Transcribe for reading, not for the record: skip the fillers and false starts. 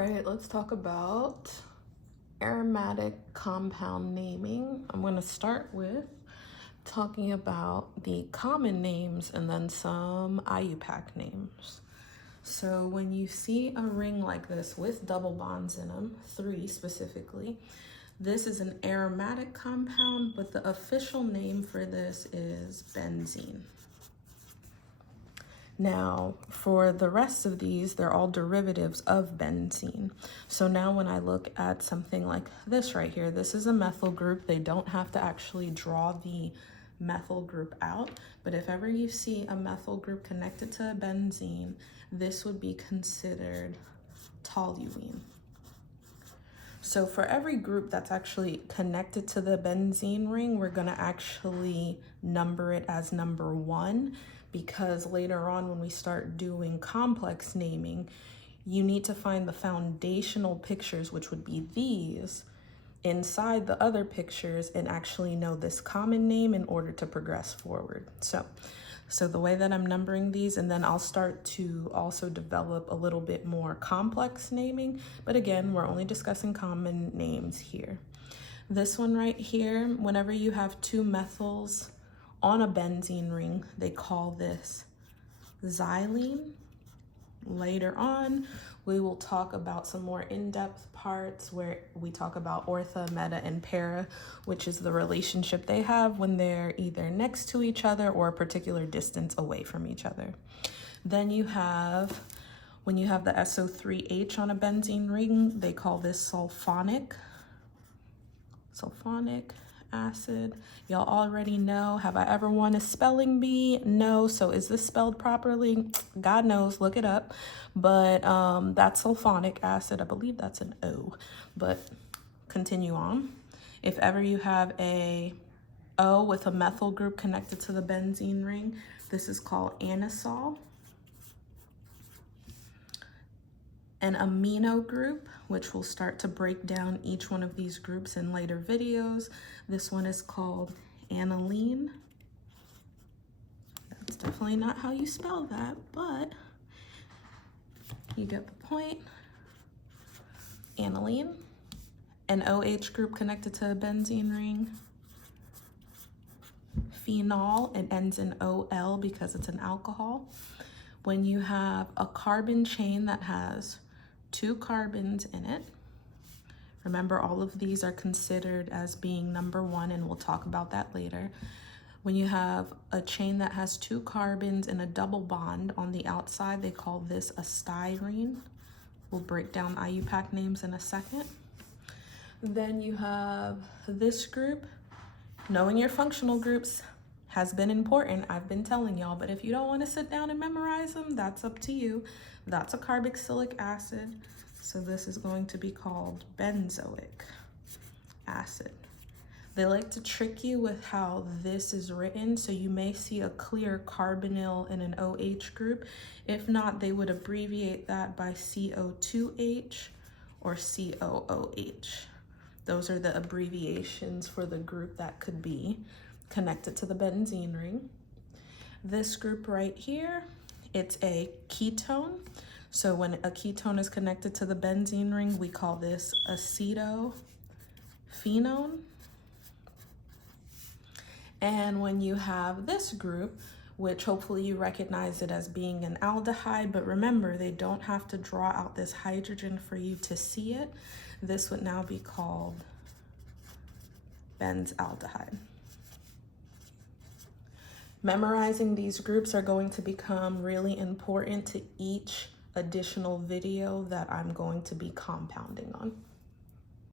right, let's talk about aromatic compound naming. I'm going to start with talking about the common names and then some IUPAC names. So when you see a ring like this with double bonds in them, 3 specifically, this is an aromatic compound, but the official name for this is benzene. Now, for the rest of these, they're all derivatives of benzene. So now when I look at something like this right here, this is a methyl group. They don't have to actually draw the methyl group out, but if ever you see a methyl group connected to a benzene, this would be considered toluene. So for every group that's actually connected to the benzene ring, we're gonna actually number it as number 1, because later on when we start doing complex naming, you need to find the foundational pictures, which would be these, inside the other pictures and actually know this common name in order to progress forward. So the way that I'm numbering these, and then I'll start to also develop a little bit more complex naming, but again, we're only discussing common names here. This one right here, whenever you have 2 methyls on a benzene ring, they call this xylene. Later on, we will talk about some more in-depth parts where we talk about ortho, meta, and para, which is the relationship they have when they're either next to each other or a particular distance away from each other. Then you have, when you have the SO3H on a benzene ring, they call this sulfonic acid. Y'all already know. Have I ever won a spelling bee? No. So is this spelled properly? God knows, look it up. But that's sulfonic acid. I believe that's an O, but continue on. If ever you have a O with a methyl group connected to the benzene ring, this is called anisole. An amino group, which we'll start to break down each one of these groups in later videos. This one is called aniline. That's definitely not how you spell that, but you get the point. Aniline. An OH group connected to a benzene ring. Phenol, it ends in OL because it's an alcohol. When you have a carbon chain that has 2 carbons in it, remember all of these are considered as being number 1, and we'll talk about that later. When you have a chain that has 2 carbons and a double bond on the outside, they call this a styrene. We'll break down IUPAC names in a second. Then you have this group. Knowing your functional groups has been important, I've been telling y'all, but if you don't want to sit down and memorize them, that's up to you. That's a carboxylic acid, so this is going to be called benzoic acid. They like to trick you with how this is written, so you may see a clear carbonyl in an OH group. If not, they would abbreviate that by CO2H or COOH. Those are the abbreviations for the group that could be connected to the benzene ring. This group right here, it's a ketone. So when a ketone is connected to the benzene ring, we call this acetophenone. And when you have this group, which hopefully you recognize it as being an aldehyde, but remember, they don't have to draw out this hydrogen for you to see it. This would now be called benzaldehyde. Memorizing these groups are going to become really important to each additional video that I'm going to be compounding on.